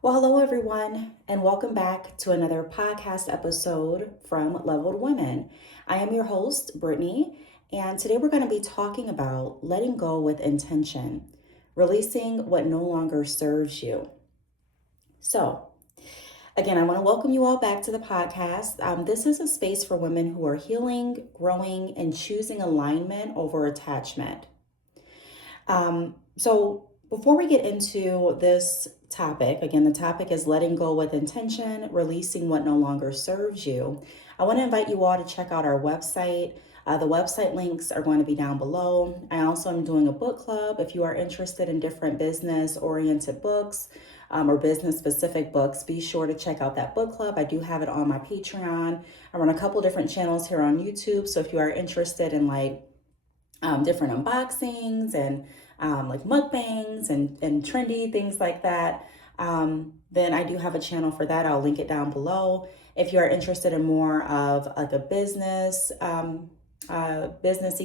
Well, hello everyone, and welcome back to another podcast episode from Leveled Women. I am your host, Brittany, and today we're going to be talking about letting go with intention, releasing what no longer serves you. So, again, I want to welcome you all back to the podcast. This is a space for women who are healing, growing, and choosing alignment over attachment. So before we get into this topic, again, the topic is letting go with intention, releasing what no longer serves you. I want to invite you all to check out our website. The website links are going to be down below. I also am doing a book club. If you are interested in different business oriented books or business specific books, be sure to check out that book club. I do have it on my Patreon. I run a couple different channels here on YouTube. So if you are interested in different unboxings and like mukbangs and trendy things like that, then I do have a channel for that. I'll link it down below. If you are interested in more of like a businessy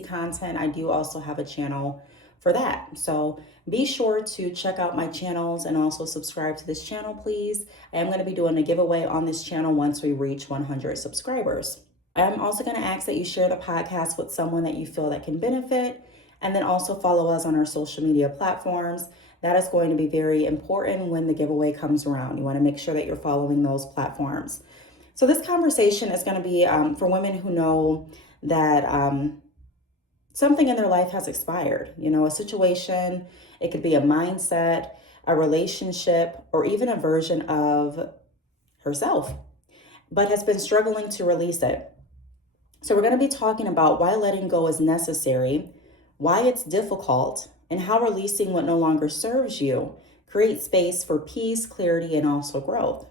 content, I do also have a channel for that. So be sure to check out my channels and also subscribe to this channel, please. I am going to be doing a giveaway on this channel once we reach 100 subscribers. I'm also going to ask that you share the podcast with someone that you feel that can benefit, and then also follow us on our social media platforms. That is going to be very important when the giveaway comes around. You want to make sure that you're following those platforms. So this conversation is going to be for women who know that something in their life has expired. You know, a situation, it could be a mindset, a relationship, or even a version of herself, but has been struggling to release it. So, we're going to be talking about why letting go is necessary, why it's difficult, and how releasing what no longer serves you creates space for peace, clarity, and also growth.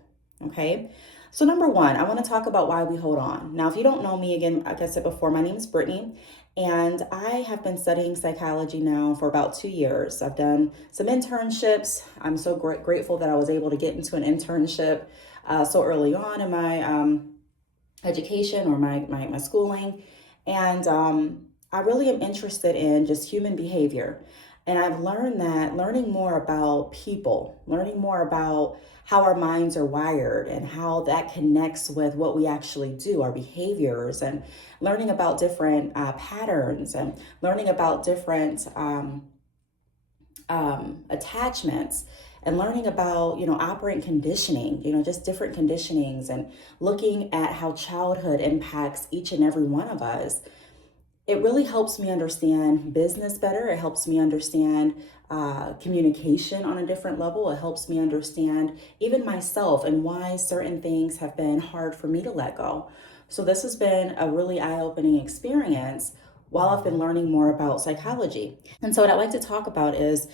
Okay. So, number one, I want to talk about why we hold on. Now, if you don't know me, again, like I said before, my name is Brittany, and I have been studying psychology now for about 2 years. I've done some internships. I'm so grateful that I was able to get into an internship so early on in my education or my schooling. And I really am interested in just human behavior. And I've learned that learning more about people, learning more about how our minds are wired and how that connects with what we actually do, our behaviors, and learning about different patterns and learning about different attachments and learning about, operant conditioning, just different conditionings and looking at how childhood impacts each and every one of us. It really helps me understand business better. It helps me understand communication on a different level. It helps me understand even myself and why certain things have been hard for me to let go. So this has been a really eye-opening experience while I've been learning more about psychology. And so what I'd like to talk about is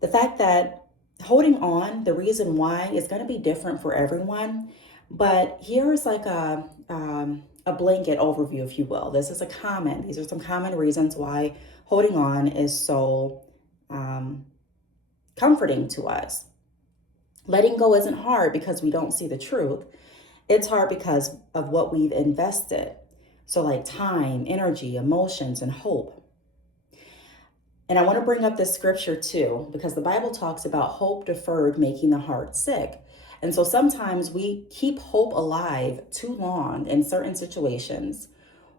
the fact that holding on, the reason why is going to be different for everyone. But here's like a blanket overview, if you will. These are some common reasons why holding on is so comforting to us. Letting go isn't hard because we don't see the truth. It's hard because of what we've invested. So, like time, energy, emotions, and hope. And I want to bring up this scripture too, because the Bible talks about hope deferred making the heart sick. And so sometimes we keep hope alive too long in certain situations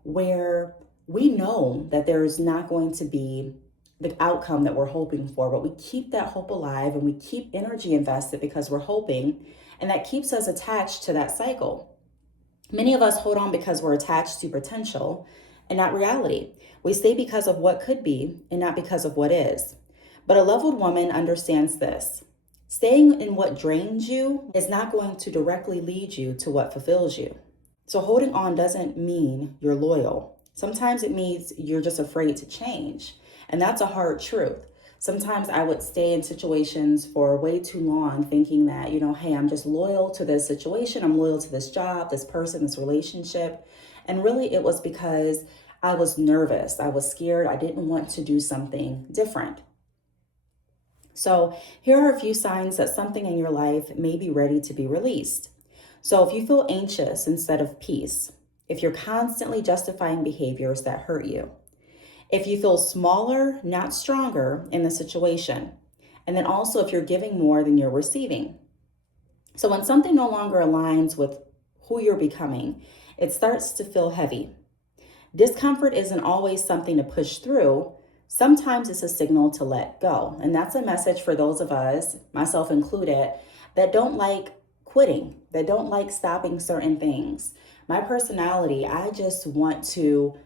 where we know that there is not going to be the outcome that we're hoping for, but we keep that hope alive and we keep energy invested because we're hoping, and that keeps us attached to that cycle. Many of us hold on because we're attached to potential and not reality. We stay because of what could be and not because of what is. But a leveled woman understands this. Staying in what drains you is not going to directly lead you to what fulfills you. So holding on doesn't mean you're loyal. Sometimes it means you're just afraid to change. And that's a hard truth. Sometimes I would stay in situations for way too long thinking that, hey, I'm just loyal to this situation. I'm loyal to this job, this person, this relationship. And really it was because I was nervous. I was scared. I didn't want to do something different. So here are a few signs that something in your life may be ready to be released. So if you feel anxious instead of peace, if you're constantly justifying behaviors that hurt you, if you feel smaller, not stronger in the situation, and then also if you're giving more than you're receiving, So when something no longer aligns with who you're becoming, it starts to feel heavy. Discomfort isn't always something to push through. Sometimes it's a signal to let go. And that's a message for those of us, myself included, that don't like quitting, that don't like stopping certain things. My personality, I just want to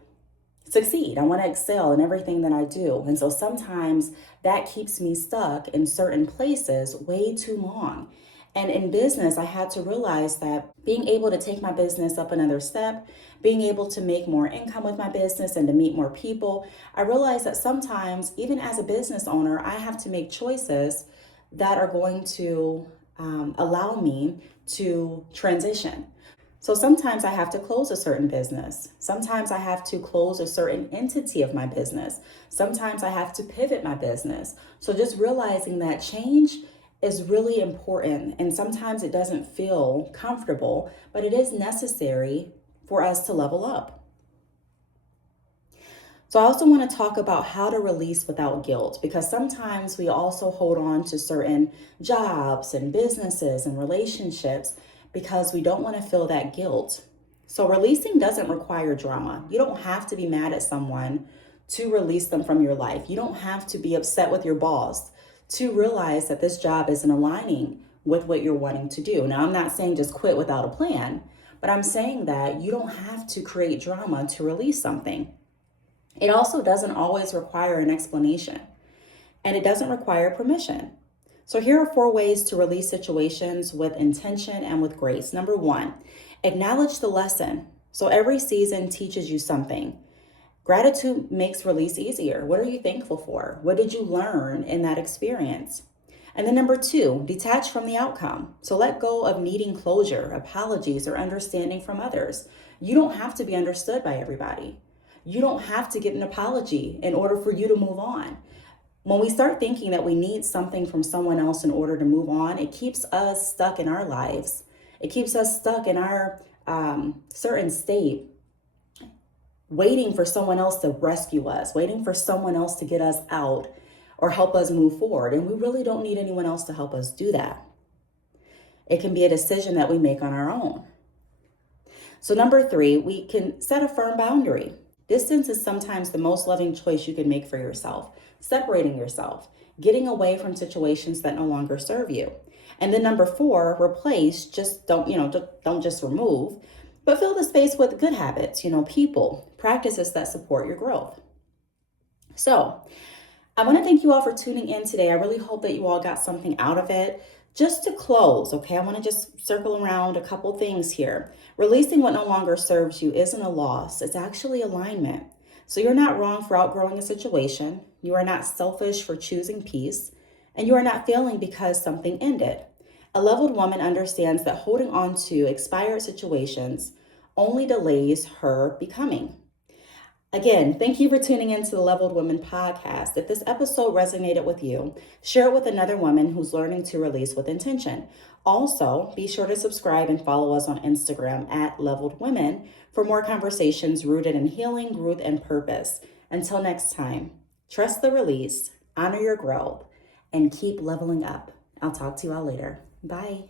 succeed. I want to excel in everything that I do. And so sometimes that keeps me stuck in certain places way too long. And in business, I had to realize that being able to take my business up another step, being able to make more income with my business and to meet more people, I realized that sometimes, even as a business owner, I have to make choices that are going to allow me to transition. So sometimes I have to close a certain business. Sometimes I have to close a certain entity of my business. Sometimes I have to pivot my business. So just realizing that change is really important. And sometimes it doesn't feel comfortable, but it is necessary for us to level up. So I also want to talk about how to release without guilt, because sometimes we also hold on to certain jobs and businesses and relationships because we don't want to feel that guilt. So releasing doesn't require drama. You don't have to be mad at someone to release them from your life. You don't have to be upset with your boss to realize that this job isn't aligning with what you're wanting to do. Now, I'm not saying just quit without a plan, but I'm saying that you don't have to create drama to release something. It also doesn't always require an explanation, and it doesn't require permission. So here are 4 ways to release situations with intention and with grace. Number 1, acknowledge the lesson. So every season teaches you something. Gratitude makes release easier. What are you thankful for? What did you learn in that experience? And then number 2, detach from the outcome. So let go of needing closure, apologies, or understanding from others. You don't have to be understood by everybody. You don't have to get an apology in order for you to move on. When we start thinking that we need something from someone else in order to move on, it keeps us stuck in our lives. It keeps us stuck in our certain state, waiting for someone else to rescue us, waiting for someone else to get us out or help us move forward. And we really don't need anyone else to help us do that. It can be a decision that we make on our own. So number 3, we can set a firm boundary. Distance is sometimes the most loving choice you can make for yourself. Separating yourself, getting away from situations that no longer serve you. And then number 4, replace, just don't just remove, but fill the space with good habits, people, practices that support your growth. So I want to thank you all for tuning in today. I really hope that you all got something out of it. Just to close, okay, I want to just circle around a couple things here. Releasing what no longer serves you isn't a loss. It's actually alignment. So you're not wrong for outgrowing a situation. You are not selfish for choosing peace. And you are not failing because something ended. A leveled woman understands that holding on to expired situations only delays her becoming. Again, thank you for tuning into the Leveled Women podcast. If this episode resonated with you, share it with another woman who's learning to release with intention. Also, be sure to subscribe and follow us on Instagram at Leveled Women for more conversations rooted in healing, growth, and purpose. Until next time, trust the release, honor your growth, and keep leveling up. I'll talk to you all later. Bye.